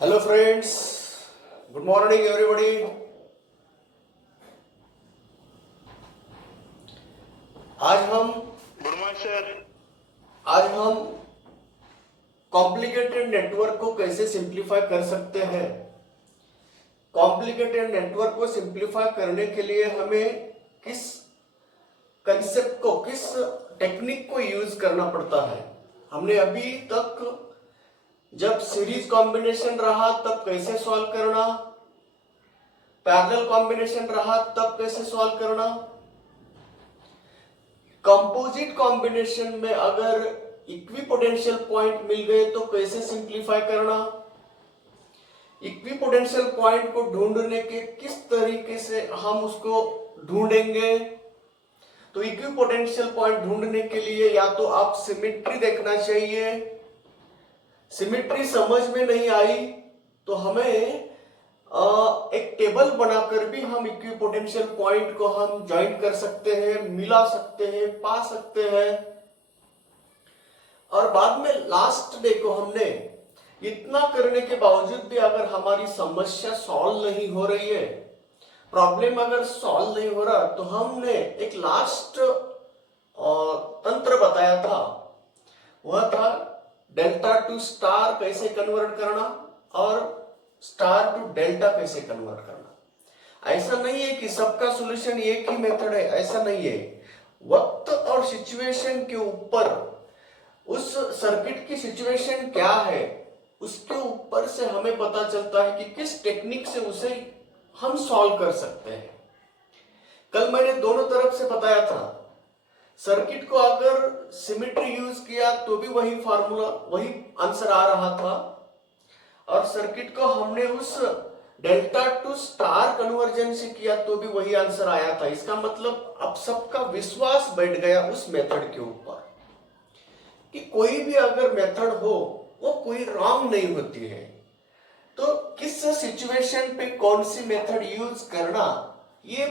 Hello friends, good morning everybody. आज हम good morning sir. आज हम कॉम्प्लिकेटेड नेटवर्क को कैसे सिंप्लीफाई कर सकते हैं। कॉम्प्लिकेटेड नेटवर्क को सिंप्लीफाई करने के लिए हमें किस कंसेप्ट को, किस टेक्निक को यूज करना पड़ता है। हमने अभी तक जब सीरीज कॉम्बिनेशन रहा तब कैसे सॉल्व करना, पैरेलल कॉम्बिनेशन रहा तब कैसे सॉल्व करना, कंपोजिट कॉम्बिनेशन में अगर इक्विपोटेंशियल पॉइंट मिल गए तो कैसे सिंप्लीफाई करना, इक्विपोटेंशियल पॉइंट को ढूंढने के किस तरीके से हम उसको ढूंढेंगे। तो इक्विपोटेंशियल पॉइंट ढूंढने के लिए या तो आप सिमेट्री देखना चाहिए। सिमेट्री समझ में नहीं आई तो हमें एक टेबल बनाकर भी हम इक्विपोटेंशियल पॉइंट को हम ज्वाइन कर सकते हैं, मिला सकते हैं, पा सकते हैं। और बाद में लास्ट डे को हमने इतना करने के बावजूद भी अगर हमारी समस्या सॉल्व नहीं हो रही है, प्रॉब्लम अगर सॉल्व नहीं हो रहा, तो हमने एक लास्ट तंत्र बताया था। वह था डेल्टा टू स्टार कैसे कन्वर्ट करना और स्टार टू डेल्टा कैसे कन्वर्ट करना। ऐसा नहीं है कि सबका सॉल्यूशन एक ही मेथड है, ऐसा नहीं है। वक्त और सिचुएशन के ऊपर, उस सर्किट की सिचुएशन क्या है उसके ऊपर से हमें पता चलता है कि किस टेक्निक से उसे हम सॉल्व कर सकते हैं। कल मैंने दोनों तरफ से बताया था। सर्किट को अगर सिमेट्री यूज किया तो भी वही फार्मूला, वही आंसर आ रहा था, और सर्किट को हमने उस डेल्टा टू स्टार कन्वर्जन से किया तो भी वही आंसर आया था। इसका मतलब अब सबका विश्वास बैठ गया उस मेथड के ऊपर कि कोई भी अगर मेथड हो वो कोई रॉन्ग नहीं होती है। तो किस सिचुएशन पे कौन सी मेथड यूज करना, ये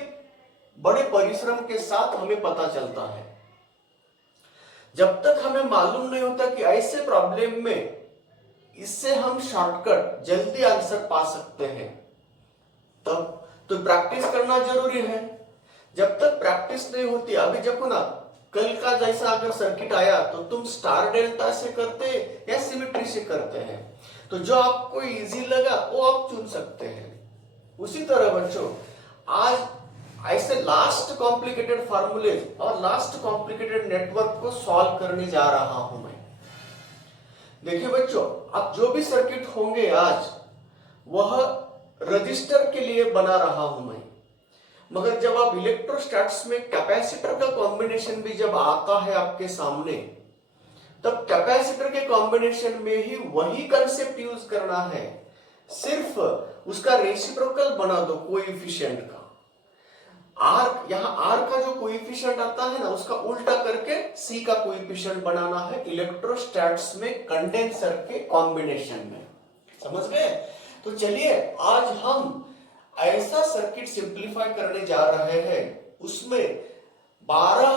बड़े परिश्रम के साथ हमें पता चलता है। जब तक हमें मालूम नहीं होता कि ऐसे प्रॉब्लम में इससे हम शॉर्टकट जल्दी आंसर पा सकते हैं, तब तो प्रैक्टिस करना जरूरी है। जब तक प्रैक्टिस नहीं होती, अभी देखो ना, कल का जैसा अगर सर्किट आया तो तुम स्टार डेल्टा से करते या सिमेट्री से करते हैं, तो जो आपको इजी लगा वो आप चुन सकते हैं। उसी तरह बच्चों, आज ऐसे लास्ट कॉम्प्लिकेटेड फार्मूले और लास्ट कॉम्प्लिकेटेड नेटवर्क को सॉल्व करने जा रहा हूं मैं। देखिए बच्चों, अब जो भी सर्किट होंगे आज, वह रजिस्टर के लिए बना रहा हूं मैं। मगर जब आप इलेक्ट्रोस्टैट्स में कैपेसिटर का कॉम्बिनेशन भी जब आता है आपके सामने, तब कैपेसिटर के कॉम्बिनेशन में ही वही कंसेप्ट यूज करना है। सिर्फ उसका रेसिप्रोकल बना दो कोएफिशिएंट का। आर, यहां आर का जो कोएफिशिएंट आता है ना, उसका उल्टा करके सी का कोएफिशिएंट बनाना है इलेक्ट्रोस्टैट्स में कंडेंसर के कॉम्बिनेशन में। समझ गए? तो चलिए आज हम ऐसा सर्किट सिंप्लीफाई करने जा रहे हैं, उसमें 12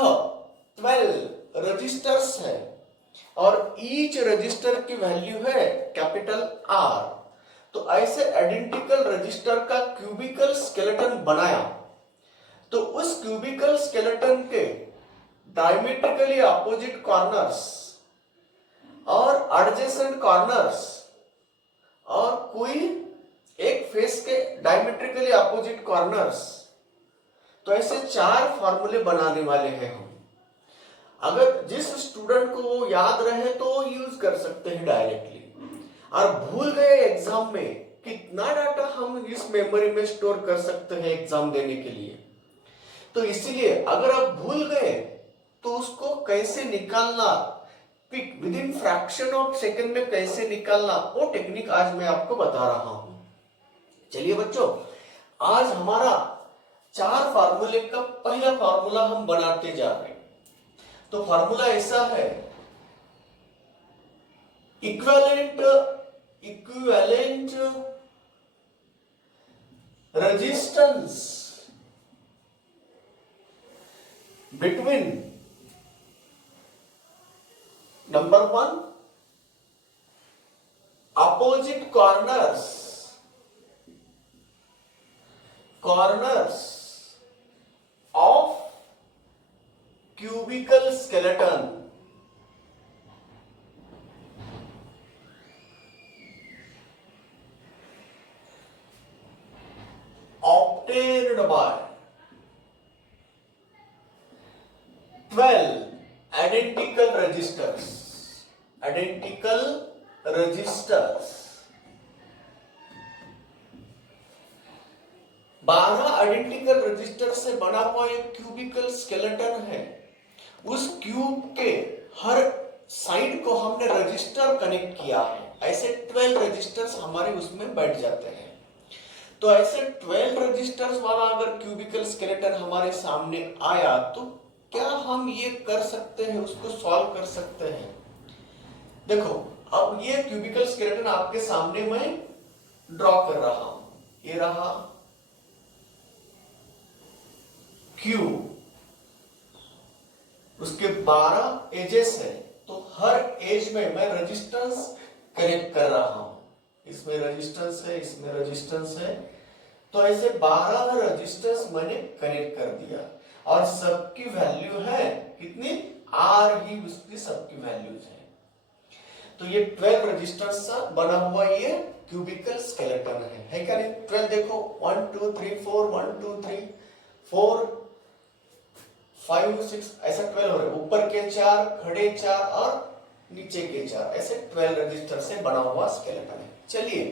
रजिस्टर्स है और ईच रजिस्टर की वैल्यू है कैपिटल आर। तो ऐसे आइडेंटिकल रजिस्टर का क्यूबिकल स्केलेटन बनाया, तो उस क्यूबिकल स्केलेटन के डायमेट्रिकली अपोजिट कॉर्नर्स और एडजेसेंट कॉर्नर्स और कोई एक फेस के डायमेट्रिकली अपोजिट कॉर्नर्स, तो ऐसे 4 फार्मूले बनाने वाले हैं हम। अगर जिस स्टूडेंट को वो याद रहे तो वो यूज कर सकते हैं डायरेक्टली, और भूल गए एग्जाम में, कितना डाटा हम इस मेमोरी में स्टोर कर सकते हैं एग्जाम देने के लिए। तो इसीलिए अगर आप भूल गए तो उसको कैसे निकालना, with in fraction of second में कैसे निकालना, वो टेक्निक आज मैं आपको बता रहा हूं। चलिए बच्चों, आज हमारा 4 फार्मूले का पहला फार्मूला हम बनाते जा रहे हैं। तो फार्मूला ऐसा है, equivalent resistance between number 1 opposite corners of cubical skeleton obtained by 12 identical registers 12 identical register से बना हुआ एक क्यूबिकल स्केलेटन है। उस क्यूब के हर साइड को हमने रजिस्टर कनेक्ट किया है। ऐसे 12 रजिस्टर्स हमारे उसमें बैठ जाते हैं। तो ऐसे 12 रजिस्टर्स वाला अगर क्यूबिकल स्केलेटन हमारे सामने आया तो क्या हम ये कर सकते हैं, उसको सॉल्व कर सकते हैं। देखो अब ये क्यूबिकल स्केलेटन आपके सामने मैं ड्रॉ कर रहा हूं। ये रहा क्यूब, उसके 12 एजेस है, तो हर एज में मैं रेजिस्टेंस कनेक्ट कर रहा हूं। इसमें रेजिस्टेंस है, इसमें रेजिस्टेंस है, तो ऐसे 12 रेजिस्टेंस मैंने कनेक्ट कर दिया और सबकी वैल्यू है कितनी, आर ही उसकी सबकी वैल्यूज है। तो ये 12 रेजिस्टेंस से बना हुआ ये क्यूबिकल स्केलेटन है क्या नहीं। 12 देखो 1 2 3 4 1 2 3 4 5 6 ऐसा 12 हो रहे, ऊपर के 4, खड़े 4 और नीचे के 4, ऐसे 12 रजिस्टर से बना हुआ स्केलेटन है। चलिए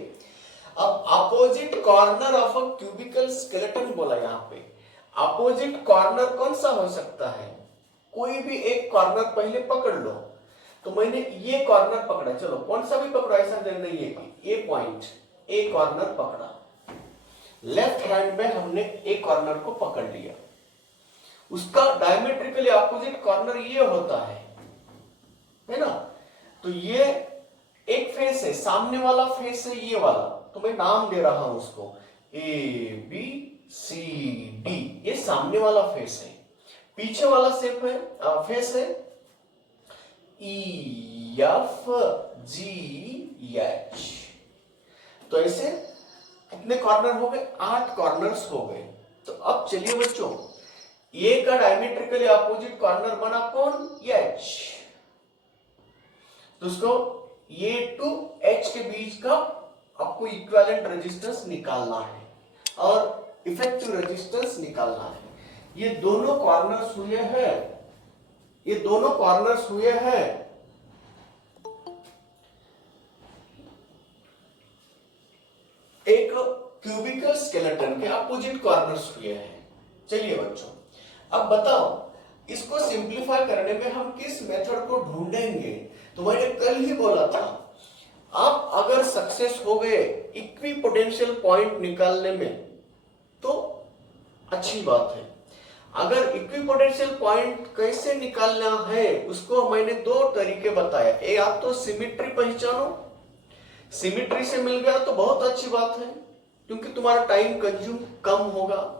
अब opposite corner of a cubical skeleton बोला। यहाँ पे अपोजिट कॉर्नर कौन सा हो सकता है, कोई भी एक कॉर्नर पहले पकड़ लो। तो मैंने ये कॉर्नर पकड़ा, चलो कौन सा भी पकड़ो, ऐसा नहीं है कि ए पॉइंट, ए कॉर्नर पकड़ा, लेफ्ट हैंड में हमने ए कॉर्नर को पकड़ लिया। उसका डायमेट्रिकली अपोजिट कॉर्नर ये होता है ना। तो ये एक फेस है, सामने वाला फेस है ये वाला, तो मैं नाम दे रहा हूं उसको ए बी सी डी, ये सामने वाला फेस है। पीछे वाला शेप है, फेस है ई एफ जी एच। तो ऐसे कितने कॉर्नर हो गए, 8 कॉर्नर्स हो गए। तो अब चलिए बच्चों, ए का डायमेट्रिकली अपोजिट कॉर्नर बना कौन, एच। तो उसको ए टू एच के बीच का आपको इक्विवेलेंट रेजिस्टेंस निकालना है और इफेक्टिव रेजिस्टेंस निकालना है। ये दोनों कॉर्नर्स हुए हैं, ये दोनों कॉर्नर्स हुए हैं एक क्यूबिकल स्केलेटन के अपोजिट कॉर्नर्स हुए हैं। चलिए बच्चों अब बताओ इसको सिंप्लीफाई करने में हम किस मेथड को ढूंढेंगे। तो मैंने कल ही बोला था, आप अगर सक्सेस हो गए इक्विपोटेंशियल पॉइंट निकालने में तो अच्छी बात है। अगर इक्विपोटेंशियल पॉइंट कैसे निकालना है उसको मैंने 2 तरीके बताया। एक आप तो सिमिट्री पहचानो, सिमिट्री से मिल गया तो बहुत अच्छी बात है क्योंकि तुम्हारा टाइम कंज्यूम कम होगा।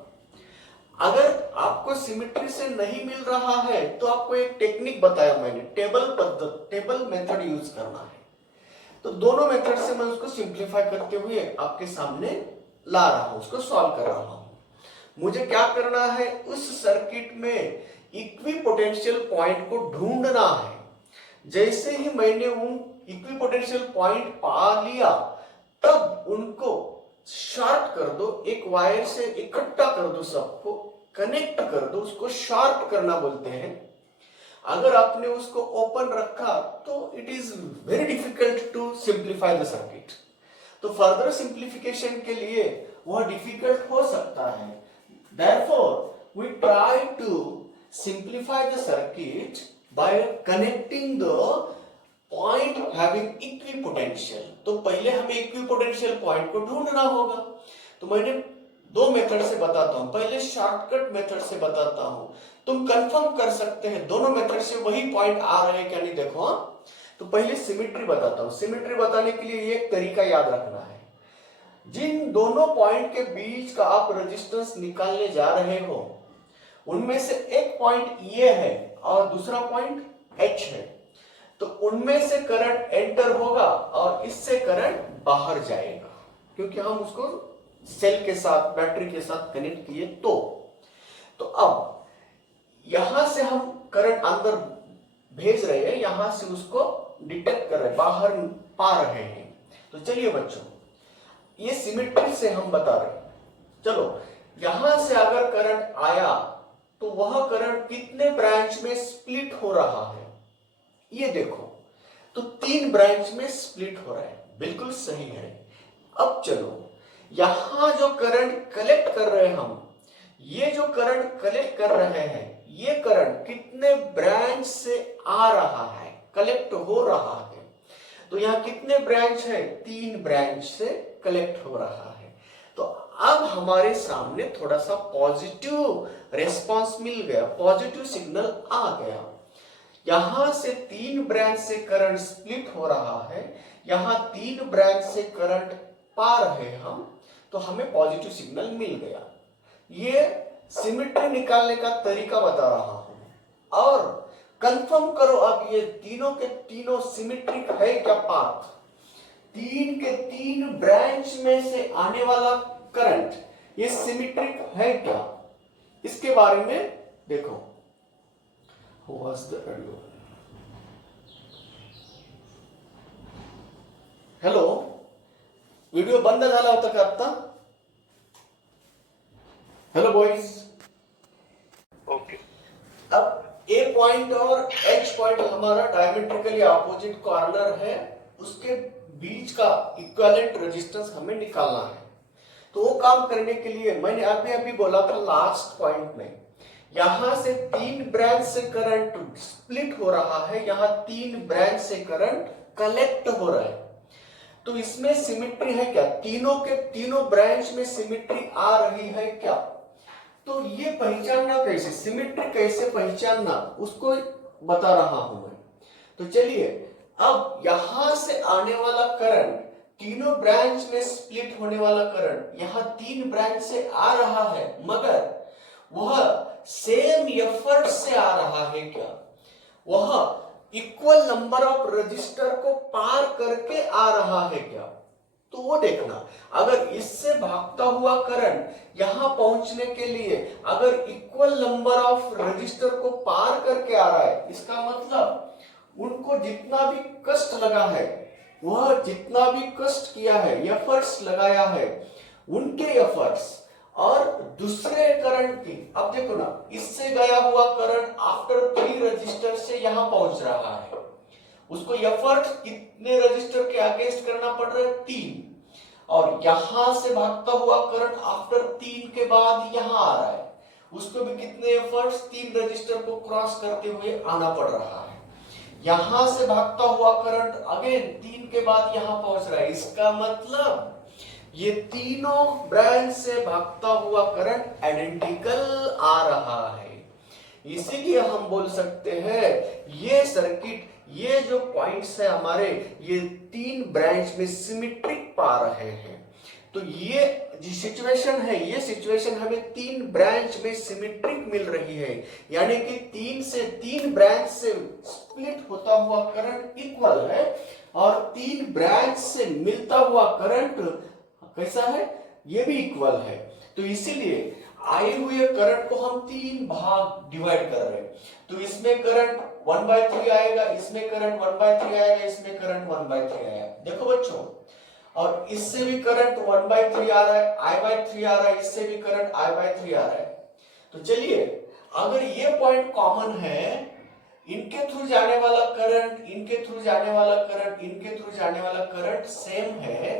अगर आपको सिमिट्री से नहीं मिल रहा है तो आपको एक टेक्निक बताया मैंने, टेबल मेथड यूज करना है। तो दोनों मेथड से मैं उसको सिंप्लीफाई करते हुए आपके सामने ला रहा हूं, उसको सॉल्व कर रहा हूं। मुझे क्या करना है, उस सर्किट में इक्विपोटेंशियल पॉइंट को ढूंढना है। जैसे ही मैंने उन इक्विपोटेंशियल पॉइंट पा लिया तब उनको शार्ट कर दो, एक वायर से इकट्ठा कर दो, सबको कनेक्ट कर दो, उसको शार्ट करना बोलते हैं। अगर आपने उसको ओपन रखा तो it is very difficult to simplify the circuit. तो फर्दर सिंप्लीफिकेशन के लिए वह डिफिकल्ट हो सकता है। Therefore we try to simplify the circuit by connecting the point having equipotential. तो पहले हमें इक्विपोटेंशियल पॉइंट को ढूंढना होगा। तो मैंने 2 मेथड से बताता हूं, पहले शॉर्टकट मेथड से बताता हूं, तुम कंफर्म कर सकते हैं दोनों मेथड से वही पॉइंट आ रहे हैं क्या नहीं। देखो तो पहले सिमिट्री बताता हूं। सिमिट्री बताने के लिए एक तरीका याद रखना है, जिन दोनों पॉइंट के बीच का आप रेजिस्टेंस निकालने जा रहे हो उनमें से एक पॉइंट ये है और दूसरा पॉइंट एच है। तो उनमें से करंट एंटर होगा और इससे करंट बाहर जाएगा, क्योंकि हम उसको सेल के साथ, बैटरी के साथ कनेक्ट किए। तो अब यहां से हम करंट अंदर भेज रहे हैं, यहां से उसको डिटेक्ट कर रहे हैं, बाहर पा रहे हैं। तो चलिए बच्चों, ये सिमेट्री से हम बता रहे हैं। चलो, यहां से अगर करंट आया तो वह करंट कितने ब्रांच में स्प्लिट हो रहा है, ये देखो। तो 3 ब्रांच में स्प्लिट हो रहा है, बिल्कुल सही है। अब चलो, यहां जो करंट कलेक्ट कर रहे हैं हम, ये जो करंट कलेक्ट कर रहे हैं, ये करंट कितने ब्रांच से आ रहा है, कलेक्ट हो रहा है। तो यहां कितने ब्रांच है, 3 ब्रांच से कलेक्ट हो रहा है। तो अब हमारे सामने थोड़ा सा पॉजिटिव रेस्पॉन्स मिल गया, पॉजिटिव सिग्नल आ गया। यहां से 3 ब्रांच से करंट स्प्लिट हो रहा है, यहां 3 ब्रांच से करंट पा रहे हम, तो हमें पॉजिटिव सिग्नल मिल गया। ये सिमेट्री निकालने का तरीका बता रहा हूं। और कंफर्म करो अब ये तीनों के तीनों सिमेट्रिक है क्या पाथ। 3 के 3 ब्रांच में से आने वाला करंट ये सिमेट्रिक है क्या, इसके बारे में देखो। हॅलो, व्हिडिओ बंद झाला होता का आता? Hello boys, okay. अब ए पॉइंट और एच पॉइंट हमारा डायमेट्रिकली अपोजिट कॉर्नर है, उसके बीच का इक्विवेलेंट रेजिस्टेंस हमें निकालना है। तो वो काम करने के लिए मैंने अभी बोला था लास्ट पॉइंट में, यहां से 3 ब्रांच से करंट स्प्लिट हो रहा है, यहां 3 ब्रांच से करंट कलेक्ट हो रहा है। तो इसमें सिमेट्री है क्या, तीनों के तीनों ब्रांच में सिमेट्री आ रही है क्या। तो ये पहचानना कैसे, सिमेट्री कैसे पहचानना, उसको बता रहा हूं मैं। तो चलिए, अब यहां से आने वाला करंट, तीनों ब्रांच में स्प्लिट होने वाला करंट यहां 3 ब्रांच से आ रहा है, मगर वह सेम एफर्ट से आ रहा है क्या, वह इक्वल नंबर ऑफ रजिस्टर को पार करके आ रहा है क्या। तो वो देखना, अगर इससे भागता हुआ करंट यहां पहुंचने के लिए अगर इक्वल नंबर ऑफ रजिस्टर को पार करके आ रहा है, इसका मतलब उनको जितना भी कष्ट लगा है, वह जितना भी कष्ट किया है, एफर्ट्स लगाया है, उनके एफर्ट्स और दूसरे करंट की, अब देखो ना, इससे गया हुआ करंट आफ्टर 3 रजिस्टर से यहां पहुंच रहा है, उसको एफर्ट कितने रजिस्टर के अगेंस्ट करना पड़ रहा है, 3। और यहां से भागता हुआ करंट आफ्टर 3 के बाद यहां आ रहा है, उसको भी कितने एफर्ट्स, 3 रजिस्टर को क्रॉस करते हुए आना पड़ रहा है। यहां से भागता हुआ करंट अगेन 3 के बाद यहां पहुंच रहा है, इसका मतलब ये तीनों ब्रांच से भागता हुआ करंट आइडेंटिकल आ रहा है। इसीलिए हम बोल सकते हैं ये सर्किट, ये जो पॉइंट्स है हमारे, ये 3 ब्रांच में सिमेट्रिक पा रहे हैं। तो ये जो सिचुएशन है, ये सिचुएशन हमें 3 ब्रांच में सिमेट्रिक मिल रही है, यानी कि 3 से 3 ब्रांच से स्प्लिट होता हुआ करंट इक्वल है, और 3 ब्रांच से मिलता हुआ करंट कैसा है, ये भी इक्वल है। तो इसीलिए आए हुए करंट को हम 3 भाग डिवाइड कर रहे हैं। तो इसमें करंट 1/3 आएगा, इसमें करंट 1/3 आएगा, इसमें करंट 1/3 आएगा। देखो बच्चों, और इससे भी करंट 1/3 आ रहा है, I/3 आ रहा है, इससे भी करंट I/3 आ रहा है। तो चलिए, अगर ये पॉइंट कॉमन है, इनके थ्रू जाने वाला करंट, इनके थ्रू जाने वाला करंट, इनके थ्रू जाने वाला करंट सेम है,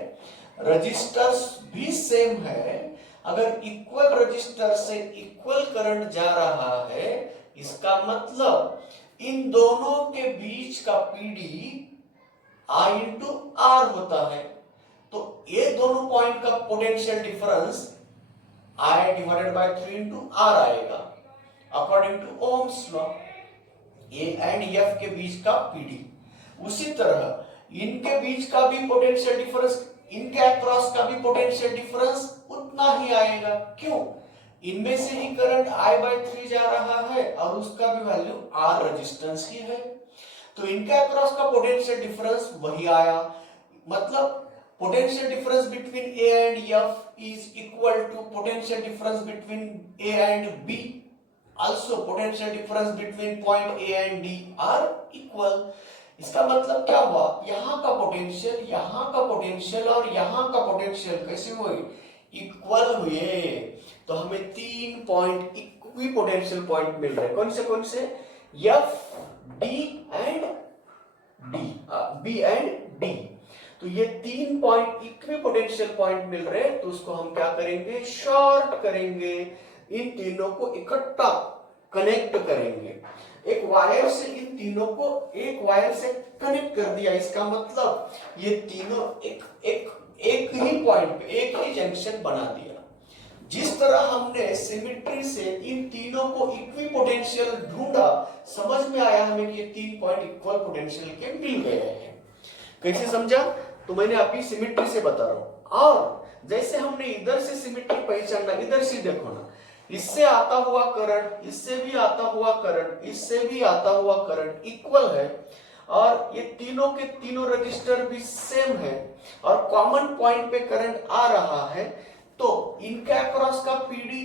रजिस्टर्स भी सेम है, अगर इक्वल रजिस्टर से इक्वल करंट जा रहा है, इसका मतलब इन दोनों के बीच का पीडी I इंटू आर होता है। तो ये दोनों पॉइंट का potential difference I divided by 3 into R आएगा, according to Ohm's law, A and F के बीच का पीडी। उसी तरह इनके बीच का भी पोटेंशियल डिफरेंस, इनके अक्रॉस का भी पोटेंशियल डिफरेंस उतना ही आएगा। क्यों? इनमें से ही करंट I/3 जा रहा है और उसका भी वैल्यू R रेजिस्टेंस ही है। तो इनके अक्रॉस का पोटेंशियल डिफरेंस वही आया, मतलब potential difference between A and F is equal to potential difference between A and B. Also potential difference between point A and D are equal. इसका मतलब क्या हुआ, यहाँ का पोटेंशियल, यहाँ का पोटेंशियल और यहाँ का पोटेंशियल कैसे हुए, इक्वल हुए। तो हमें 3 पॉइंट इक्वी पोटेंशियल पॉइंट मिल रहे, कौन से F, D and B and D। तो ये 3 पॉइंट इक्वी पोटेंशियल पॉइंट मिल रहे हैं, तो उसको हम क्या करेंगे, शॉर्ट करेंगे, इन तीनों को इकट्ठा कनेक्ट करेंगे। एक वायर से इन तीनों को एक वायर से कनेक्ट कर दिया, इसका मतलब ये तीनों एक ही पॉइंट पे एक ही जंक्शन बना दिया। जिस तरह हमने सिमेट्री से इन तीनों को इक्वी पोटेंशियल ढूंढा, समझ में आया हमें कि ये 3 पॉइंट इक्वल पोटेंशियल के मिल गए हैं। कैसे समझा, तो मैंने अभी सिमेट्री से बता रहा हूं। और जैसे हमने इधर से सिमेट्री पहचानना, इधर से देखो ना, इससे आता हुआ करंट, इससे भी आता हुआ करंट, इससे भी आता हुआ करंट इक्वल है, और ये तीनों के तीनों रजिस्टर भी सेम है, और कॉमन पॉइंट पे करंट आ रहा है, तो इनके अक्रॉस का पीडी,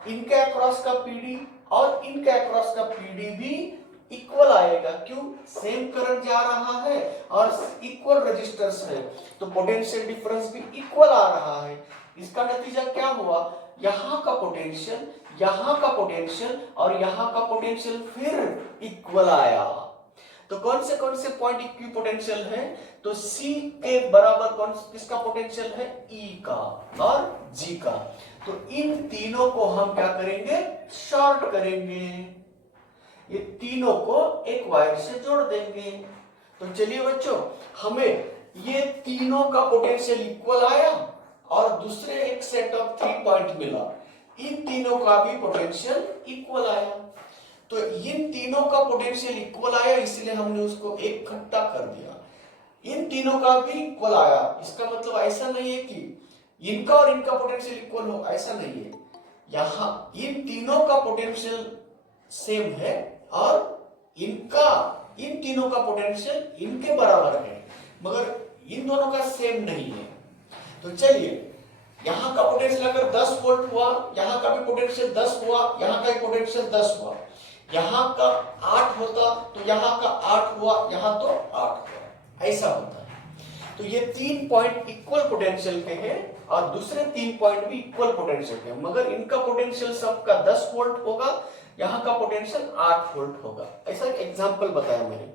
इनके अक्रॉस का पीडी और इनके अक्रॉस का पीडी भी इक्वल आएगा। क्यों, सेम करंट जा रहा है और इक्वल रजिस्टर्स है, तो पोटेंशियल डिफरेंस भी इक्वल आ रहा है। इसका नतीजा क्या हुआ, यहाँ का पोटेंशियल, यहाँ का पोटेंशियल और यहाँ का पोटेंशियल फिर इक्वल आया। तो कौन से पॉइंट इक्वी पोटेंशियल है, तो C के बराबर किसका पोटेंशियल है, E का और G का। तो इन तीनों को हम क्या करेंगे, शॉर्ट करेंगे, ये तीनों को एक वायर से जोड़ देंगे। तो चलिए बच्चों, हमें ये तीनों का पोटेंशियल इक्वल आया और दूसरे एक सेट ऑफ 3 पॉइंट मिला, इन तीनों का भी पोटेंशियल इक्वल आया। तो इन तीनों का पोटेंशियल इक्वल आया, इसलिए हमने उसको एक इकट्ठा कर दिया। इन तीनों का भी इक्वल आया, इसका मतलब ऐसा नहीं है कि इनका और इनका पोटेंशियल इक्वल हो, ऐसा नहीं है। यहाँ इन तीनों का पोटेंशियल सेम है और इन तीनों का पोटेंशियल इनके बराबर है, मगर इन दोनों का सेम नहीं है। तो चलिए, यहाँ का पोटेंशियल अगर 10 वोल्ट हुआ, यहाँ का भी पोटेंशियल 10 हुआ, यहाँ का भी पोटेंशियल 10 हुआ, यहाँ का 8 होता तो यहाँ का 8 हुआ, यहाँ तो 8 हुआ, ऐसा होता है। तो ये 3 पॉइंट इक्वल पोटेंशियल के हैं और दूसरे 3 पॉइंट भी इक्वल पोटेंशियल के हैं, मगर इनका पोटेंशियल सबका 10 वोल्ट होगा, यहाँ का पोटेंशियल 8 वोल्ट होगा। ऐसा एग्जांपल बताया मैंने।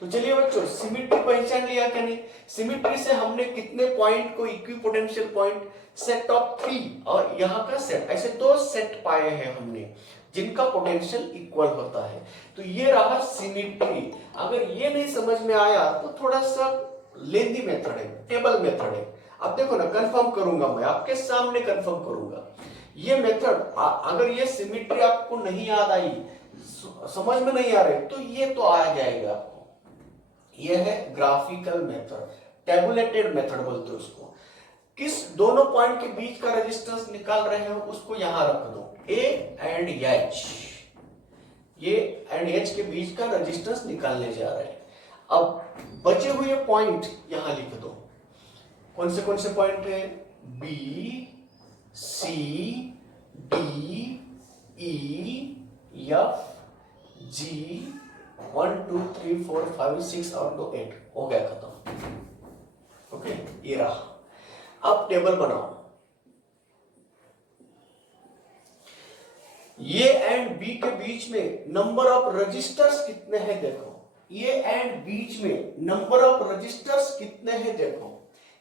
तो चलिए बच्चों, सिमेट्री पहचान लिया क्या नहीं, सिमेट्री से हमने कितने पॉइंट को equi potential point, set of 3 और यहाँ का सेट, ऐसे 2 सेट पाए हैं हमने जिनका पोटेंशियल इक्वल होता है। तो ये रहा सिमेट्री। अगर ये नहीं समझ में आया तो थोड़ा सा लेंदी मेथड है, टेबल मेथड है। अब देखो ना, कंफर्म करूंगा मैं, आपके सामने कंफर्म करूंगा। ये मेथड, अगर ये सिमेट्री आपको नहीं याद आई, समझ में नहीं आ रही, तो ये तो आ जाएगा आपको। ये है ग्राफिकल मेथड, टेबुलेटेड मेथड बोलते हैं उसको। किस दोनों पॉइंट के बीच का रेजिस्टेंस निकाल रहे हो, उसको यहां रख दो, A एंड H, ये एंड H के बीच का रेजिस्टेंस निकालने जा रहे हैं। अब बचे हुए पॉइंट यहां लिख दो। कौन से पॉइंट है, B, C, D, E, F, G, 1 2 3 4 5 6 और 2 8 हो गया, खत्म। ओके, ये रहा। अब टेबल बनाओ। ये एंड बी के बीच में नंबर ऑफ रजिस्टर्स कितने हैं देखो, ये एंड बीच में नंबर ऑफ रजिस्टर्स कितने हैं देखो।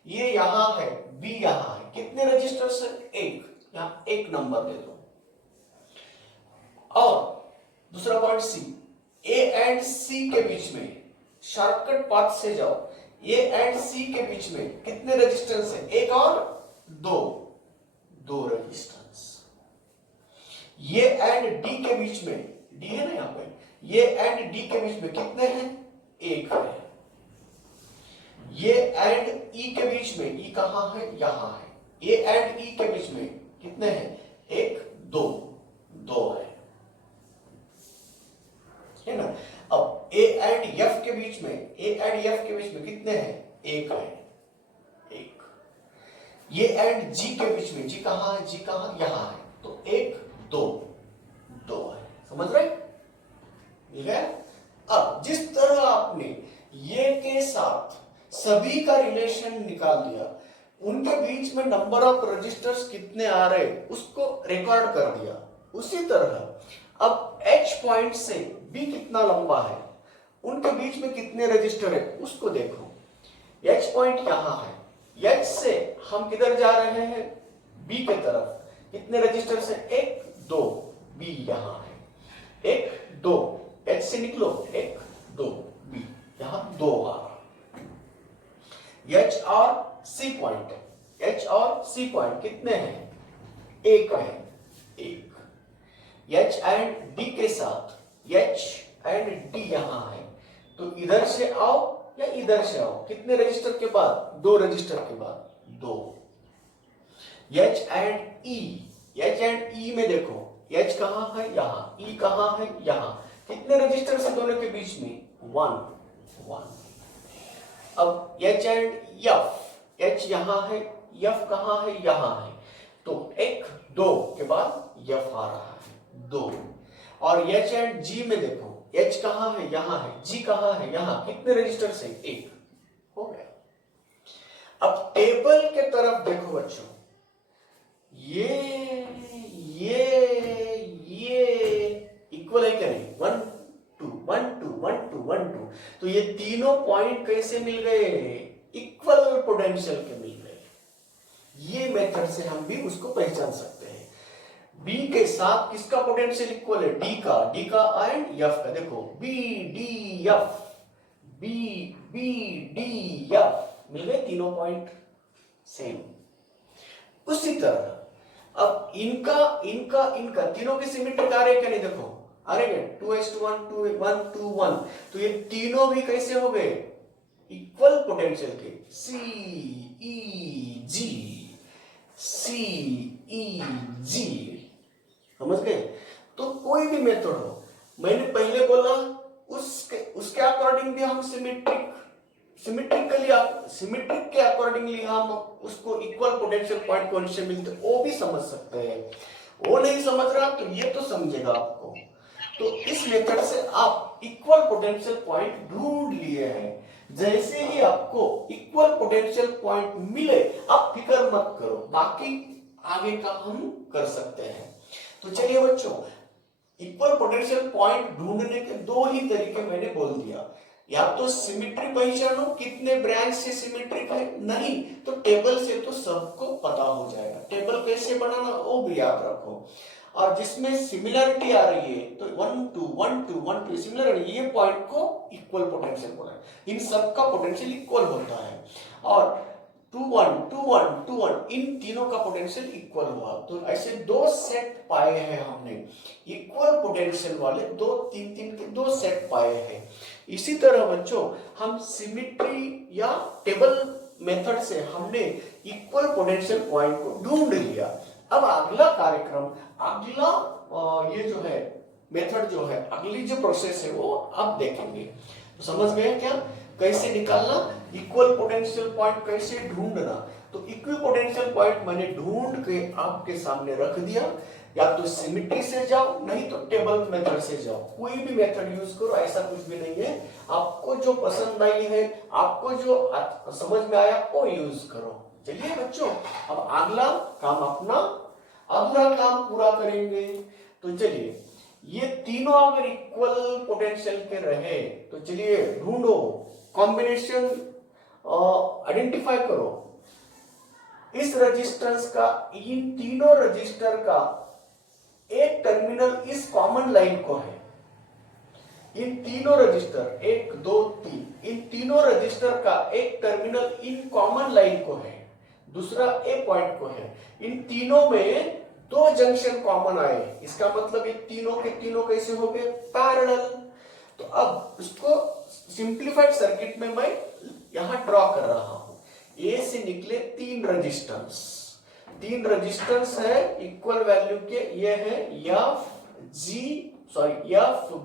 ये यहां है, बी यहां है, कितने रजिस्टर्स है, 1, यहां 1 नंबर दे दो। और दूसरा पॉइंट सी, ए एंड सी के बीच में शॉर्टकट पाथ से जाओ, ए एंड सी के बीच में कितने रेजिस्टेंस है, 1 और 2 रेजिस्टेंस। ये एंड डी के बीच में, डी है ना यहां पे, ये एंड डी के बीच में कितने हैं, 1 है। ये एंड ई के बीच में, ई कहां है, यहां है। ए एंड ई के बीच में कितने हैं, 1 2 है ना। अब ए एंड एफ के बीच में, ए एंड एफ के बीच में कितने हैं? एक है, एक। ये एंड जी के बीच में, जी कहाँ है? जी कहाँ? यहां है, तो एक दो, दो है। समझ रहे? ठीक है। अब जिस तरह आपने ये के साथ सभी का रिलेशन निकाल दिया, उनके बीच में नंबर ऑफ रजिस्टर्स कितने आ रहे उसको रिकॉर्ड कर दिया, उसी तरह अब H पॉइंट से B कितना लंबा है, उनके बीच में कितने रजिस्टर है उसको देखो। H पॉइंट यहां है, H से हम किधर जा रहे हैं? B के तरफ। कितने रजिस्टर से? एक दो, B यहां है, एक दो, H से निकलो, एक दो, B यहां दो आ रहा। H और C पॉइंट, H और C पॉइंट कितने हैं? एक है, एक। H एंड D के साथ, H एंड D यहां है, तो इधर से आओ या इधर से आओ, कितने रजिस्टर के बाद? दो रजिस्टर के बाद, दो। H and E, H and E में देखो, H कहां है? यहां, E कहां है? यहां, कितने रजिस्टर से दोनों के बीच में? One, one. अब H एंड F, H यहां है, F कहां है? यहां है, तो एक दो के बाद F आ रहा है, दो। और H एंड G में देखो, H कहां है? यहां है, G कहां है? यहां, कितने रजिस्टर से? एक। हो गया। अब टेबल के तरफ देखो बच्चों, ये इक्वल है क्या? नहीं, one two one two one two one two, तो ये तीनों पॉइंट कैसे मिल गए? इक्वल पोटेंशियल के मिल गए। ये मेथड से हम भी उसको पहचान सकते हैं। B के साथ किसका पोटेंशियल इक्वल है? D का एंड F का। देखो B D F, B B D F मिल गए तीनों पॉइंट सेम। उसी तरह अब इनका इनका इनका तीनों की सिमेट्रिक आ रहे क्या? नहीं, देखो आ रहे क्या? 2:1 2:1 2:1, तो ये तीनों भी कैसे हो गए? इक्वल पोटेंशियल के। C E G, C E G, समझ गए? तो कोई भी मेथड हो, मैंने पहले बोला उसके अकॉर्डिंग भी हम सिमेट्रिक के अकॉर्डिंगली हम उसको इक्वल पोटेंशियल पॉइंट कौन से मिलते वो भी समझ सकते हैं। वो नहीं समझ रहा तो ये तो समझेगा आपको। तो इस मेथड से आप इक्वल पोटेंशियल पॉइंट ढूंढ लिए हैं। जैसे ही आपको इक्वल पोटेंशियल पॉइंट मिले, आप फिक्र मत करो, बाकी आगे का हम कर सकते हैं। तो चलिए बच्चों, इक्वल पोटेंशियल पॉइंट ढूंढने के दो ही तरीके मैंने बोल दिया। या तो सिमेट्री पहचानो, कितने ब्रांच से सिमेट्रिक है, नहीं तो टेबल से तो सबको पता हो जाएगा। टेबल कैसे बनाना वो भी याद रखो। और जिसमें सिमिलरिटी आ रही है तो 1 2 1 2 1 2 सिमिलर, ये पॉइंट को इक्वल पोटेंशियल बोला है। इन सबका पोटेंशियल इक्वल होता है। और 2 1 2 1 2 1 इन तीनों का पोटेंशियल इक्वल हुआ। तो ऐसे दो सेट पाए हैं हमने, इक्वल पोटेंशियल वाले दो तीन के दो सेट पाए हैं। इसी तरह बच्चों हम सिमेट्री या टेबल मेथड से हमने इक्वल पोटेंशियल पॉइंट को ढूंढ लिया। अब अगला कार्यक्रम, अगला ये जो है मेथड जो है, अगली जो प्रोसेस है वो अब देखेंगे। तो समझ गए क्या कैसे निकालना इक्वल पोटेंशियल पॉइंट, कैसे ढूंढना? तो इक्वल पोटेंशियल पॉइंट मैंने ढूंढ के आपके सामने रख दिया। या तो सिमेट्री से जाओ, नहीं तो टेबल मेथड से जाओ, कोई भी मेथड यूज करो, ऐसा कुछ भी नहीं है। आपको जो पसंद आई है, आपको जो समझ में आया वो यूज करो। चलिए बच्चों, अब अगला काम अपना अगला काम पूरा करेंगे। तो चलिए, ये तीनों अगर इक्वल पोटेंशियल के रहे तो चलिए ढूंढो, कॉम्बिनेशन आइडेंटिफाई करो। इस रेजिस्टेंस का, इन तीनों रजिस्टर का एक टर्मिनल इस कॉमन लाइन को है। इन तीनों रजिस्टर 1 2 3, इन तीनों रजिस्टर का एक टर्मिनल इन कॉमन लाइन को है, दूसरा ए पॉइंट को है। इन तीनों में दो जंक्शन कॉमन आए, इसका मतलब ये तीनों के तीनों कैसे हो गए? पैरेलल। तो अब इसको सिंप्लीफाइड सर्किट में मैं यहां ड्रॉ कर रहा हूं। ए से निकले तीन रजिस्टेंस है इक्वल वैल्यू के, ये है एफ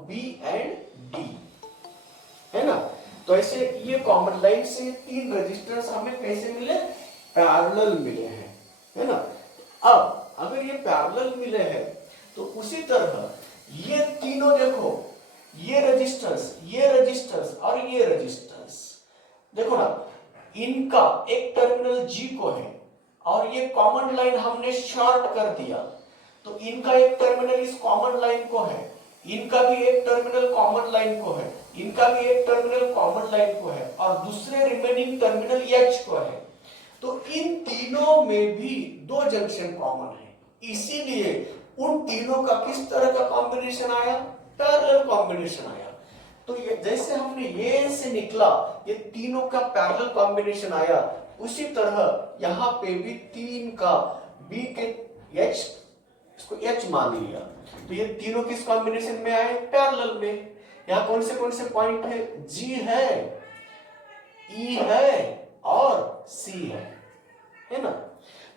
बी एंड डी, है ना। तो ऐसे ये कॉमन लाइन से तीन रजिस्टर्स हमें कैसे मिले, पैरेलल मिले हैं, है ना। अब अगर ये पैरेलल मिले हैं तो उसी तरह ये तीनों देखो, ये रजिस्टर्स और ये रजिस्टर्स, देखो ना, इनका एक टर्मिनल G को है और ये कॉमन लाइन हमने शॉर्ट कर दिया, तो इनका एक टर्मिनल इस कॉमन लाइन को है, इनका भी एक टर्मिनल कॉमन लाइन को है, इनका भी एक टर्मिनल कॉमन लाइन को है और दूसरे रिमेनिंग टर्मिनल H को है। तो इन तीनों में भी दो जंक्शन कॉमन है, इसीलिए उन तीनों का किस तरह का कॉम्बिनेशन आया, पैरेलल कॉम्बिनेशन आया। तो ये जैसे हमने ये से निकला, ये तीनों का पैरेलल कॉम्बिनेशन आया, उसी तरह यहाँ पे भी तीन का B के H, इसको H मान लिया, तो ये तीनों किस कॉम्बिनेशन में आए, पैरेलल में। यहाँ कौन से पॉइंट है, G है, E है और C है ना।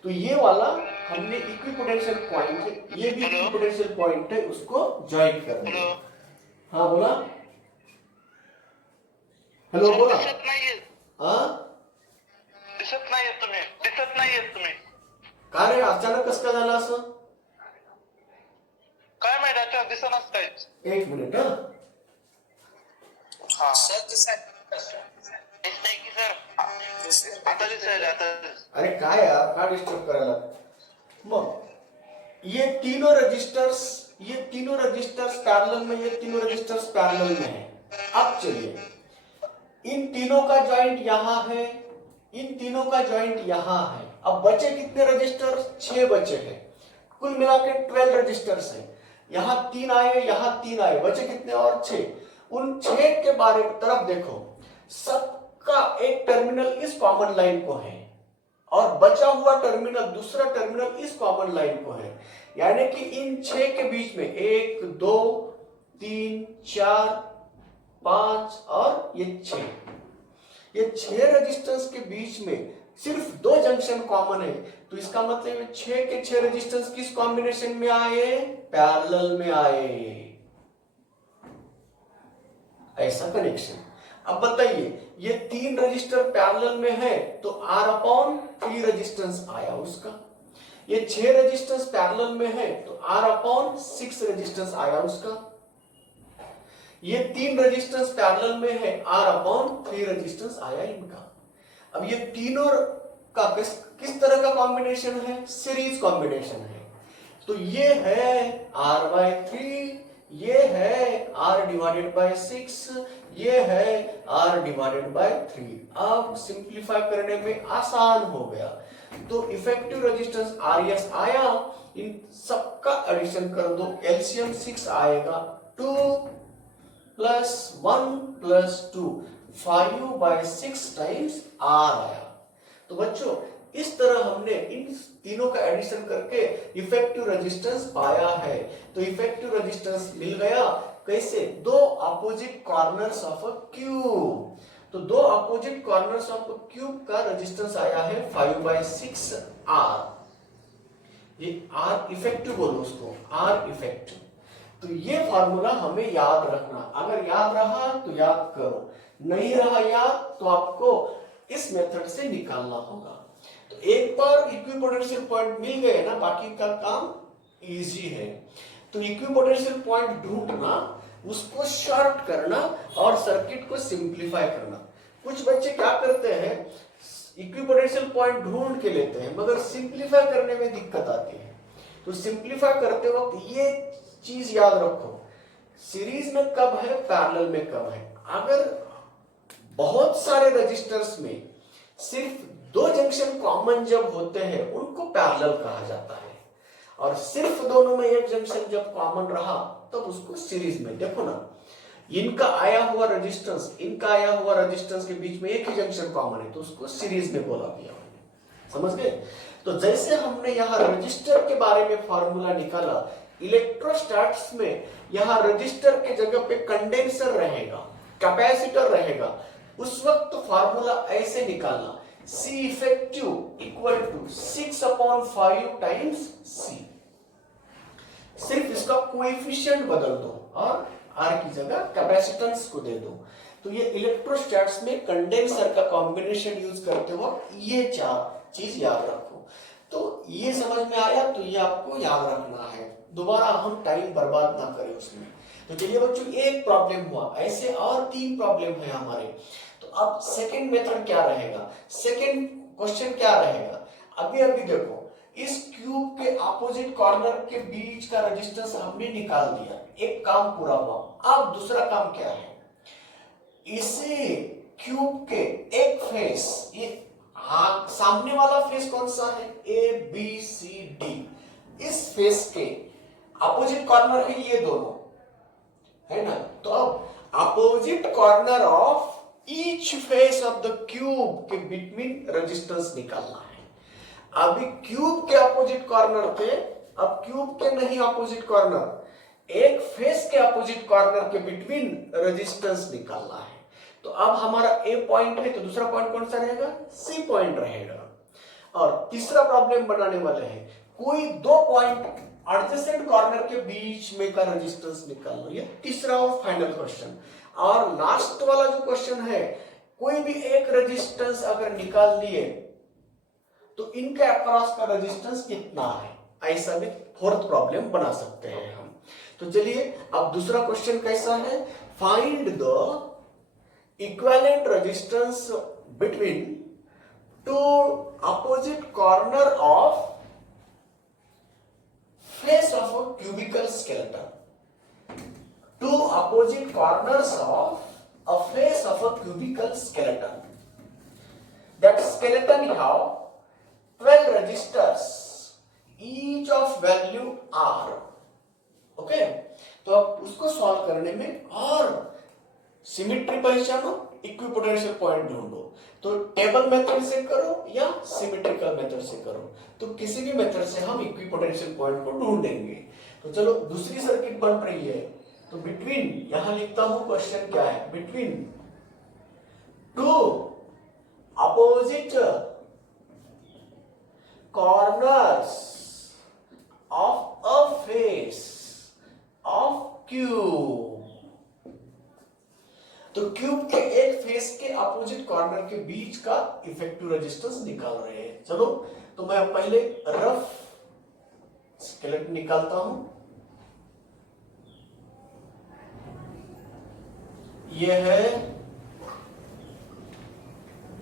तो ये वाला हमने इक्विपोटेंशियल पॉइंट है, ये भी इक्विपोटेंशियल पॉइंट है, उसको ज्वाइन कर दिया। हाँ बोला, हेलो बोला। हाँ दिसत नाहीये तुम्ही का रे, अचानक कसं काय झालं असं, काय माहिती अचानक दिसनाच काहीच। एक मिनिट हा सर दिसतंय की सर, आता दिसायला आता। अरे काय यार, का डिस्टर्ब करायला। मग ये तीनों रजिस्टर्स पैरेलल में, ये तीनों रजिस्टर्स पैरेलल में है। अब चलिए, इन तीनों का जॉइंट यहां है, इन तीनों का जॉइंट यहां है। अब बचे कितने रजिस्टर, 6 बचे हैं, कुल मिला के 12 रजिस्टर्स हैं। यहां 3 आए, यहां 3 आए, बचे कितने और 6। उन 6 के बारे में तरफ देखो, सबका एक टर्मिनल इस कॉमन लाइन को है और बचा हुआ टर्मिनल, दूसरा टर्मिनल इस कॉमन लाइन को है। यानी कि इन 6 के बीच में 1 2 3 4 5 और ये 6, ये 6 रजिस्टर्स के बीच में सिर्फ 2 जंक्शन कॉमन है। तो इसका मतलब 6 के 6 रजिस्टर्स किस कॉम्बिनेशन में आए, पैरेलल में आए, ऐसा कनेक्शन। अब बताइए, ये 3 रजिस्टर पैरेलल में है तो R/3 रेजिस्टेंस आया उसका। ये 6 रजिस्टर्स पैरेलल में है तो R/6 रेजिस्टेंस आया उसका। ये 3 रेजिस्टेंस पैरेलल में है, R/3 रेजिस्टेंस आया इनका। अब ये तीनों का किस तरह का कॉम्बिनेशन है, सीरीज कॉम्बिनेशन है। तो ये है R/3, ये है R/6, ये है R/3। अब सिंप्लीफाई करने में आसान हो गया, तो इफेक्टिव रेजिस्टेंस RS आया, इन सबका एडिशन कर दो, एलसीएम 6 आएगा, 2 + 1 + 2, 5/6 टाइम्स R आया। तो बच्चों, इस तरह हमने इन तीनों का एडिशन करके इफेक्टिव रेजिस्टेंस पाया है। तो इफेक्टिव रेजिस्टेंस मिल गया कैसे, 2 opposite corners of a cube. तो 2 opposite corners of a cube का रेजिस्टेंस आया है 5/6 R। ये R इफेक्टिव बोलो उसको, R इफेक्टिव। तो ये फार्मूला हमें याद रखना, अगर याद रहा तो याद करो, नहीं रहा याद तो आपको इस मेथड से निकालना होगा। तो एक बार इक्विपोटेंशियल पॉइंट मिल गए ना, बाकी का काम इजी है। तो इक्विपोटेंशियल पॉइंट ढूंढना, उसको शॉर्ट करना और सर्किट को सिंप्लीफाई करना। कुछ बच्चे क्या करते हैं, इक्विपोटेंशियल पॉइंट ढूंढ के लेते हैं मगर सिंप्लीफाई करने में दिक्कत आती है। तो सिंप्लीफाई करते वक्त ये चीज याद रखो, सीरीज में कब है, पैरेलल में कब है। अगर बहुत सारे रजिस्टर्स में सिर्फ 2 जंक्शन कॉमन जब होते हैं उनको पैरेलल कहा जाता है, और सिर्फ दोनों में एक जंक्शन जब कॉमन रहा तब उसको सीरीज में। देखो ना, इनका आया हुआ रेजिस्टेंस, इनका आया हुआ रेजिस्टेंस के बीच में एक ही जंक्शन कॉमन है तो उसको सीरीज में बोला गया, समझ गए। तो जैसे हमने यहाँ रजिस्टर के बारे में फॉर्मूला निकाला, इलेक्ट्रोस्टैट्स में यहाँ रजिस्टर के जगह पे कंडेंसर रहेगा, कैपेसिटर रहेगा। उस वक्त फार्मूला ऐसे निकालना, C इफेक्टिव = 6/5 टाइम्स C। सिर्फ इसका कोएफिशिएंट बदल दो और R की जगह कैपेसिटेंस को दे दो। तो ये इलेक्ट्रोस्टैट्स में कंडेंसर का कॉम्बिनेशन यूज करते वक्त ये चार चीज याद रखो। तो ये समझ में आया, तो ये आपको याद रखना है, दोबारा हम टाइम बर्बाद ना करें उसमें। तो चलिए बच्चों, एक प्रॉब्लम हुआ, ऐसे और 3 प्रॉब्लम है हमारे। तो अब सेकंड मेथड क्या रहेगा, सेकंड क्वेश्चन क्या रहेगा, अभी अभी देखो, इस क्यूब के अपोजिट कॉर्नर के बीच का रेजिस्टेंस हमने निकाल दिया, एक काम पूरा हुआ। अब दूसरा काम क्या है, इसे क्यूब के एक फेस, ये सामने वाला फेस कौन सा है, ए बी सी डी, इस फेस के अपोजिट कॉर्नर है ये दोनों, है ना। तो अब opposite corner of each face of the cube के बिटवीन रेजिस्टेंस निकालना है। अभी क्यूब के अपोजिट कॉर्नर थे, अब क्यूब के नहीं अपोजिट कॉर्नर, एक फेस के अपोजिट कॉर्नर के बिटवीन रेजिस्टेंस निकालना है। तो अब हमारा ए पॉइंट है, तो दूसरा पॉइंट कौन सा रहेगा, सी पॉइंट रहेगा। और तीसरा प्रॉब्लम बनाने वाले हैं, कोई 2 पॉइंट एडजेसेंट कॉर्नर के बीच में का रेजिस्टेंस निकालना, ये तीसरा और फाइनल क्वेश्चन। और लास्ट वाला जो क्वेश्चन है, कोई भी एक रेजिस्टेंस अगर निकाल लिए तो इनके अक्रॉस का रेजिस्टेंस कितना है, ऐसा भी फोर्थ प्रॉब्लम बना सकते हैं हम। तो चलिए अब दूसरा क्वेश्चन कैसा है, find the equivalent resistance between 2 opposite corner of face of a cubical skeleton. 2 opposite corners of a face of a cubical skeleton. That skeleton have 12 registers, each of value r. Okay? तो अब उसको solve करने में और symmetry पहचानो, equipotential point ढूंढो। तो table method से करो या सिमेट्रिकल मेथड से करो, तो किसी भी मेथड से हम इक्विपोटेंशियल पॉइंट को ढूंढेंगे। तो चलो दूसरी सर्किट बन रही है, तो बिटवीन, यहां लिखता हूं क्वेश्चन क्या है, between 2 opposite corners of a face of cube. तो क्यूब के एक फेस के अपोजिट कॉर्नर के बीच का इफेक्टिव रेजिस्टेंस निकाल रहे हैं। चलो, तो मैं पहले रफ स्केलेटन निकालता हूं। यह है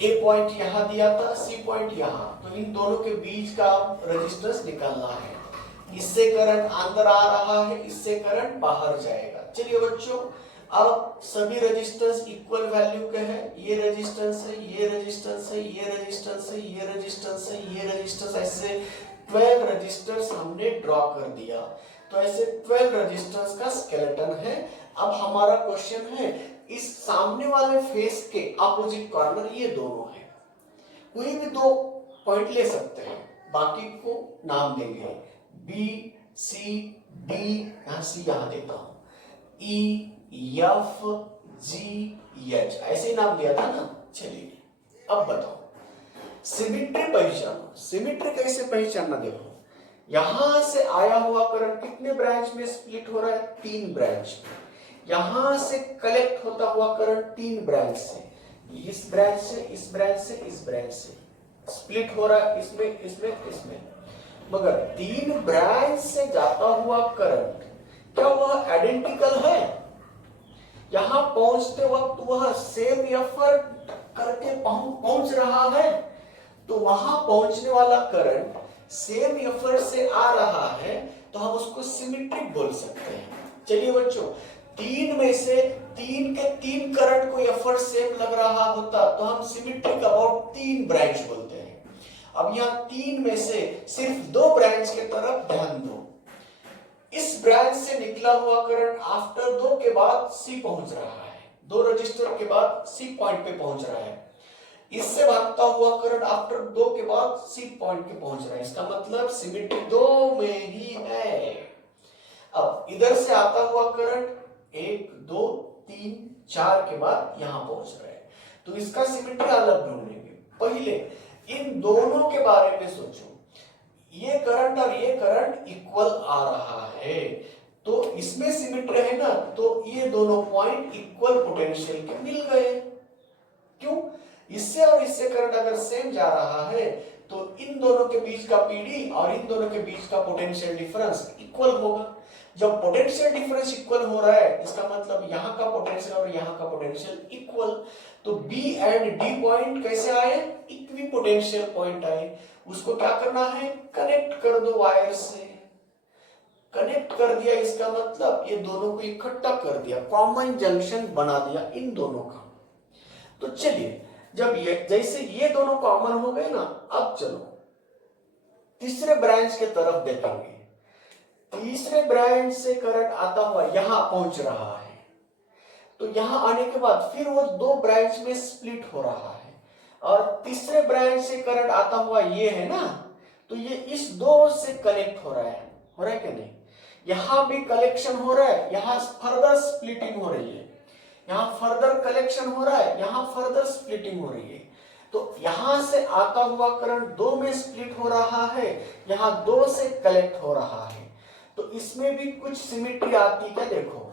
ए पॉइंट यहां दिया था, सी पॉइंट यहां, तो इन दोनों के बीच का रेजिस्टेंस निकालना है। इससे करंट अंदर आ रहा है, इससे करंट बाहर जाएगा। चलिए बच्चों, अब सभी रेजिस्टेंस इक्वल वैल्यू के हैं, ये रेजिस्टेंस है, ये रेजिस्टेंस है, ये रेजिस्टेंस है, ये रेजिस्टेंस है, ये रेजिस्टेंस, ऐसे 12 रेजिस्टर्स हमने ड्रॉ कर दिया। तो ऐसे 12 रेजिस्टेंस का स्केलेटन है। अब हमारा क्वेश्चन है, इस सामने वाले फेस के अपोजिट कॉर्नर ये दोनों है, कोई भी 2 पॉइंट ले सकते हैं, बाकी को नाम देंगे बी सी डी, यहां सी यहां देता हूं, ई एफ जी एच, ऐसे ही नाम दिया था ना। चलिए अब बताओ, सिमेट्री पहचानो। सिमेट्री कैसे पहचानना, देखो यहां से आया हुआ करंट कितने ब्रांच में स्प्लिट हो रहा है, 3 ब्रांच में। यहां से कलेक्ट होता हुआ करंट 3 ब्रांच से, इस ब्रांच से, इस ब्रांच से, इस ब्रांच से स्प्लिट हो रहा है, इसमें, इसमें, इसमें। मगर 3 ब्रांच से जाता हुआ करंट क्या वह आइडेंटिकल है, यहां पहुंचते वक्त वह सेम एफर्ट करके पहुंच रहा है, तो वहां पहुंचने वाला करंट सेम एफर्ट से आ रहा है, तो हम उसको सिमेट्रिक बोल सकते हैं। चलिए बच्चों, 3 में से 3 के 3 करंट को एफर्ट सेम लग रहा होता तो हम सिमेट्रिक अबाउट 3 ब्रांच बोलते हैं। अब यहाँ 3 में से सिर्फ 2 ब्रांच के तरफ ध्यान दो। इस ब्रांच से निकला हुआ करंट आफ्टर 2 के बाद सी पहुंच रहा है, 2 रजिस्टर के बाद सी पॉइंट पे पहुंच रहा है। इससे भागता हुआ करंट आफ्टर 2 के बाद सी पॉइंट पे पहुंच रहा है, इसका मतलब सिमेट्री 2 में ही है। अब इधर से आता हुआ करंट 1 2 3 4 के बाद यहां पहुंच रहा है, तो इसका सिमेट्री अलग ढूंढेंगे। पहले इन दोनों के बारे में सोचो, ये करंट और ये करंट इक्वल आ रहा है, तो इसमें सिमेट्री है ना, तो ये दोनों पॉइंट इक्वल पोटेंशियल के मिल गए। क्यों? इससे और इससे करंट अगर सेम जा रहा है तो इन दोनों के बीच का पीडी और इन दोनों के बीच का पोटेंशियल डिफरेंस इक्वल होगा। जब पोटेंशियल डिफरेंस इक्वल हो रहा है इसका मतलब यहाँ का पोटेंशियल और यहाँ का पोटेंशियल इक्वल। तो बी एंड डी पॉइंट कैसे आए? इक्वी पोटेंशियल पॉइंट आए। उसको क्या करना है? कनेक्ट कर दो वायर से। कनेक्ट कर दिया इसका मतलब ये दोनों को इकट्ठा कर दिया, कॉमन जंक्शन बना दिया इन दोनों का। तो चलिए, जब ये जैसे ये दोनों कॉमन हो गए ना, अब चलो तीसरे ब्रांच के तरफ देखेंगे। तीसरे ब्रांच से करंट आता हुआ यहां पहुंच रहा है, तो यहां आने के बाद फिर वो दो ब्रांच में स्प्लिट हो रहा है, और तीसरे ब्रांच से करंट आता हुआ ये है ना, तो ये इस दो से कनेक्ट हो रहा है कि नहीं? यहां भी कलेक्शन हो रहा है, यहां फर्दर स्प्लिटिंग हो रही है, यहां फर्दर कलेक्शन हो रहा है, यहां फर्दर स्प्लिटिंग हो रही है। तो यहां से आता हुआ करंट दो में स्प्लिट हो रहा है, यहां दो से कलेक्ट हो रहा है। तो इसमें भी कुछ सिमेट्री आती क्या? देखो,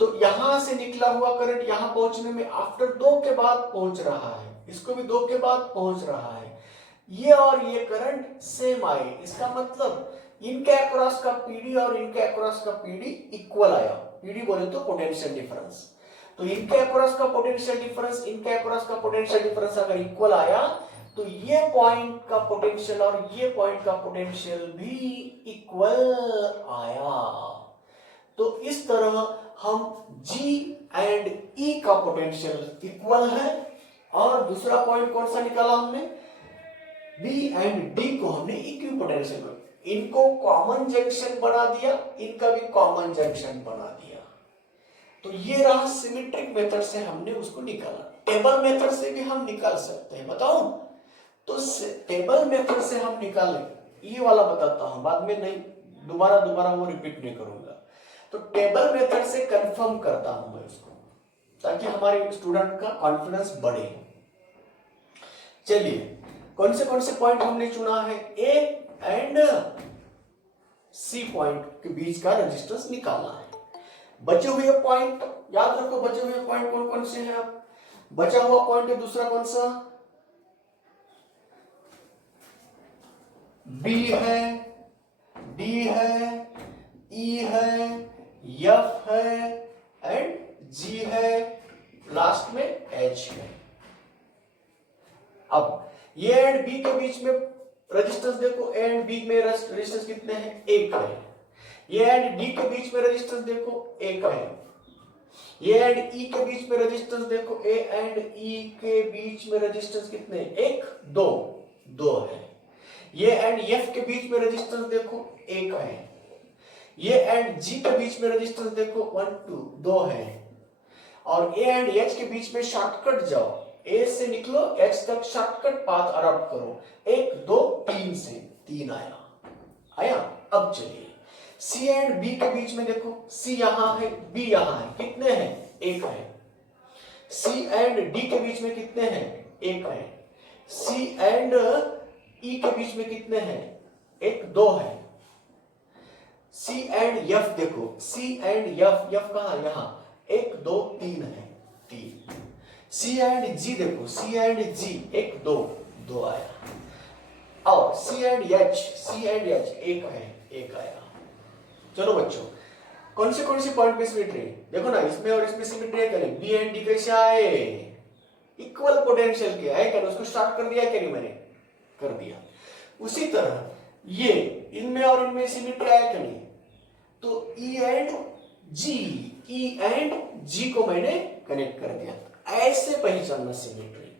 तो यहां से निकला हुआ करंट यहां पहुंचने में आफ्टर दो के बाद पहुंच रहा है, इसको भी दो के बाद पहुंच रहा है। ये और ये करंट सेम आए, इसका मतलब इनके अक्रॉस का पीडी और इनके अक्रॉस का पीडी इक्वल आया। पीडी बोले तो पोटेंशियल डिफरेंस। तो इनके अक्रॉस का पोटेंशियल डिफरेंस, इनके अक्रॉस का पोटेंशियल डिफरेंस अगर इक्वल आया तो ये पॉइंट का पोटेंशियल और ये पॉइंट का पोटेंशियल भी इक्वल आया। तो इस तरह हम G एंड E का पोटेंशियल इक्वल है। और दूसरा पॉइंट कौन सा निकाला हमने? B एंड D को हमने इक्वी पोटेंशियल, इनको कॉमन जंक्शन बना दिया, इनका भी कॉमन जंक्शन बना दिया। तो ये रहा सिमेट्रिक मेथड से हमने उसको निकाला। टेबल मेथड से भी हम निकाल सकते हैं, बताओ? तो टेबल मेथड से हम निकालें, ये वाला बताता हूं, बाद में नहीं, दोबारा वो रिपीट नहीं करूंगा। तो टेबल मेथड से कंफर्म करता हूं मैं उसको, ताकि हमारे स्टूडेंट का कॉन्फिडेंस बढ़े। चलिए, कौन से पॉइंट हमने चुना है? ए एंड सी पॉइंट के बीच का रेजिस्टेंस निकालना है। बचे हुए पॉइंट याद रखो, बचे हुए पॉइंट कौन कौन से हैं? बचा हुआ पॉइंट है दूसरा कौन सा? बी है, डी है, ई है, एफ है एंड जी है, लास्ट में एच है। अब ए एंड बी के बीच में रेजिस्टेंस देखो, ए एंड बी में रेजिस्टेंस कितने हैं? एक है। ए एंड डी के बीच में रेजिस्टेंस देखो, एक है। ए एंड ई के बीच में रेजिस्टेंस देखो, ए एंड ई के बीच में रेजिस्टेंस कितने? एक, दो है। ए एंड एफ के बीच में रेजिस्टेंस देखो, एक है। ए एंड जी के बीच में रेजिस्टेंस देखो, 1 2 दो है। और ए एंड एच के बीच में शॉर्टकट जाओ, ए से निकलो एच तक शॉर्टकट पाथ अडॉप्ट करो, 1 2 3 से 3 आया। अब चलिए सी एंड बी के बीच में देखो, सी यहां है, बी यहां है, कितने हैं? एक है। सी एंड डी के बीच में कितने हैं? एक है। सी एंड ई के बीच में कितने हैं? एक, दो है। सी एंड एफ देखो, सी एंड एफ कहां? यहां, 1 2 3 है, 3। सी एंड जी देखो, सी एंड जी 1 2 आया। और सी एंड एच एक है, एक आया। चलो बच्चों, कौन से पॉइंट पे सिमेट्री? देखो ना, इसमें और इसमें सिमेट्री है क्या? बी एंड डी कैसे आए? इक्वल पोटेंशियल के है क्या? उसको स्टार्ट कर दिया क्या? नहीं, मैंने कर दिया। उसी तरह ये इनमें और इनमें सिमेट्री आया क्या? नहीं। तो ई एंड जी को मैंने कनेक्ट कर दिया। ऐसे पहचानना सिमेट्री।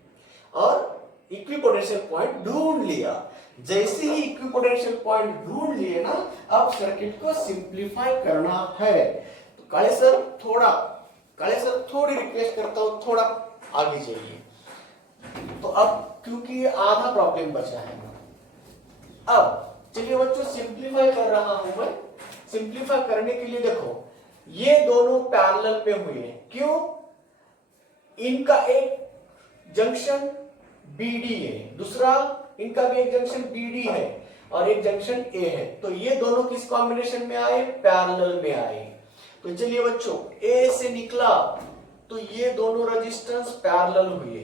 और इक्विपोटेंशियल पॉइंट ढूंढ लिया। जैसे ही इक्विपोटेंशियल पॉइंट ढूंढ लिए ना, अब सर्किट को सिंप्लीफाई करना है। तो काले सर थोड़ी रिक्वेस्ट करता हूं, थोड़ा आगे जाइए। तो अब क्योंकि ये आधा प्रॉब्लम बचा है, अब चलिए बच्चों सिंप्लीफाई कर रहा हूं मैं। सिंप्लीफाई करने के लिए देखो, ये दोनों पैरेलल पे हुए हैं। क्यों? इनका एक जंक्शन BD है, दूसरा इनका भी एक जंक्शन BD है। और एक जंक्शन ए है, तो ये दोनों किस कॉम्बिनेशन में आए, पैरेलल में आए। तो चलिए बच्चों, ए से निकला तो ये दोनों रेजिस्टेंस पैरेलल हुए।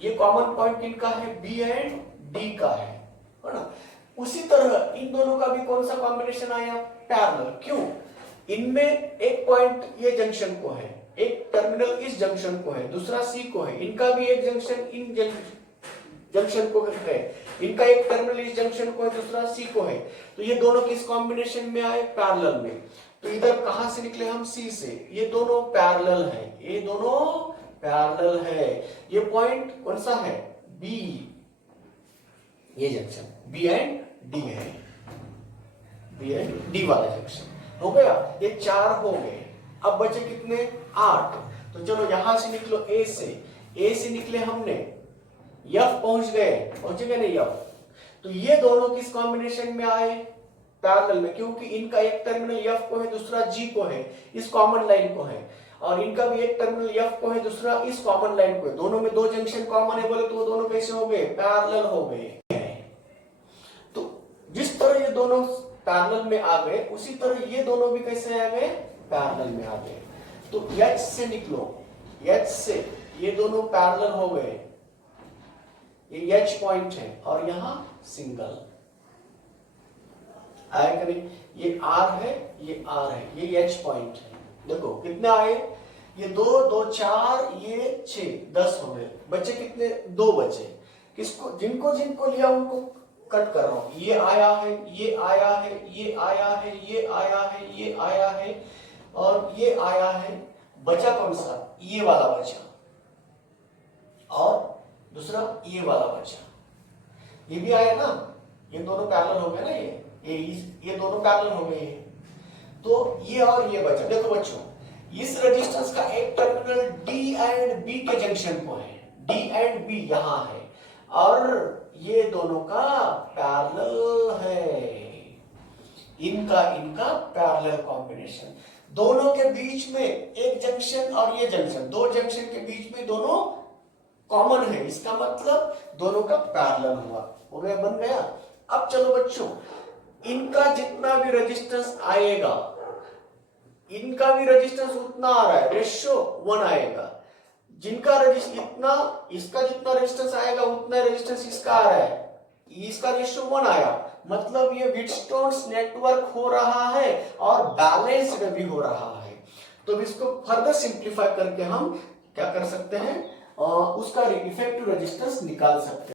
ये कॉमन पॉइंट इनका है, बी एंड डी का है ना। उसी तरह इन दोनों का भी कौन सा कॉम्बिनेशन आया, पैरेलल। क्यों, इनमें एक पॉइंट ये जंक्शन को है, एक टर्मिनल इस जंक्शन को है, दूसरा सी को है, इनका भी एक जंक्शन इन जंक्शन को है, इनका एक टर्मिनल इस जंक्शन को है, दूसरा सी को है। तो ये दोनों किस कॉम्बिनेशन में आए, पैरेलल में। तो इधर कहां से निकले हम, सी से। ये दोनों पैरेलल है, ये दोनों पैरेलल है। ये पॉइंट कौन सा है, बी, ये जंक्शन बी एंड डी है, बी एंड डी वाला जंक्शन हो गया। ये 4 हो गए। अब बचे कितने, 8। तो चलो यहां से निकलो, ए से निकले हमने, एफ पहुंच गए, पहुंचेंगे नहीं एफ। तो ये दोनों किस कॉम्बिनेशन में आए, पैरेलल में, क्योंकि इनका एक टर्मिनल एफ को है, दूसरा जी को है, इस कॉमन लाइन को है, और इनका भी एक टर्मिनल एफ को है, दूसरा इस कॉमन लाइन को है। दोनों में 2 जंक्शन कॉमन है बोले तो वो दोनों कैसे हो गए, पैरेलल हो गए। तो जिस तरह ये दोनों पैरेलल में आ गए, उसी तरह ये दोनों भी कैसे आ गए, पैरेलल में आ गए। तो H से निकलो, H से ये दोनों पैरेलल हो गए, ये H पॉइंट है और यहां सिंगल आया करें, ये R है, ये R है, ये H पॉइंट है। देखो कितने आए, ये 2 2 4, ये 6 10 हो गए। बचे कितने, 2 बचे। किसको, जिनको जिनको लिया उनको कट कर रहा हूं। ये आया है, ये आया है, ये आया है, ये आया है, ये आया है, और ये आया है। बचा कौन सा, ये वाला बचा, और दूसरा ये वाला बचा। ये भी आया ना, ये दोनों पैरेलल हो गए ना, ये दोनों पैरेलल हो गए। तो ये और ये बचा। देखो बच्चों, इस रेजिस्टेंस का एक टर्मिनल डी एंड बी के जंक्शन को है, डी एंड बी यहां है, और ये दोनों का पैरेलल है, इनका पैरेलल कॉम्बिनेशन। दोनों के बीच में एक जंक्शन और ये जंक्शन, 2 जंक्शन के बीच में दोनों कॉमन है, इसका मतलब दोनों का पैरेलल हुआ, हो गया, बन गया। अब चलो बच्चों, इनका जितना भी रेजिस्टेंस आएगा, इनका भी रेजिस्टेंस उतना आ रहा है, रेशियो 1 आएगा। जिनका रेजिस्टेंस इतना, इसका जितना रेजिस्टेंस आएगा उतना रेजिस्टेंस इसका आ रहा है, इसका रेशियो 1 आया। मतलब ये व्हीटस्टोन्स नेटवर्क हो रहा है और बैलेंस में भी हो रहा है। तो इसको फर्दर सिंप्लीफाई करके हम क्या कर सकते हैं, उसका इफेक्टिव रेजिस्टेंस निकाल सकते हैं।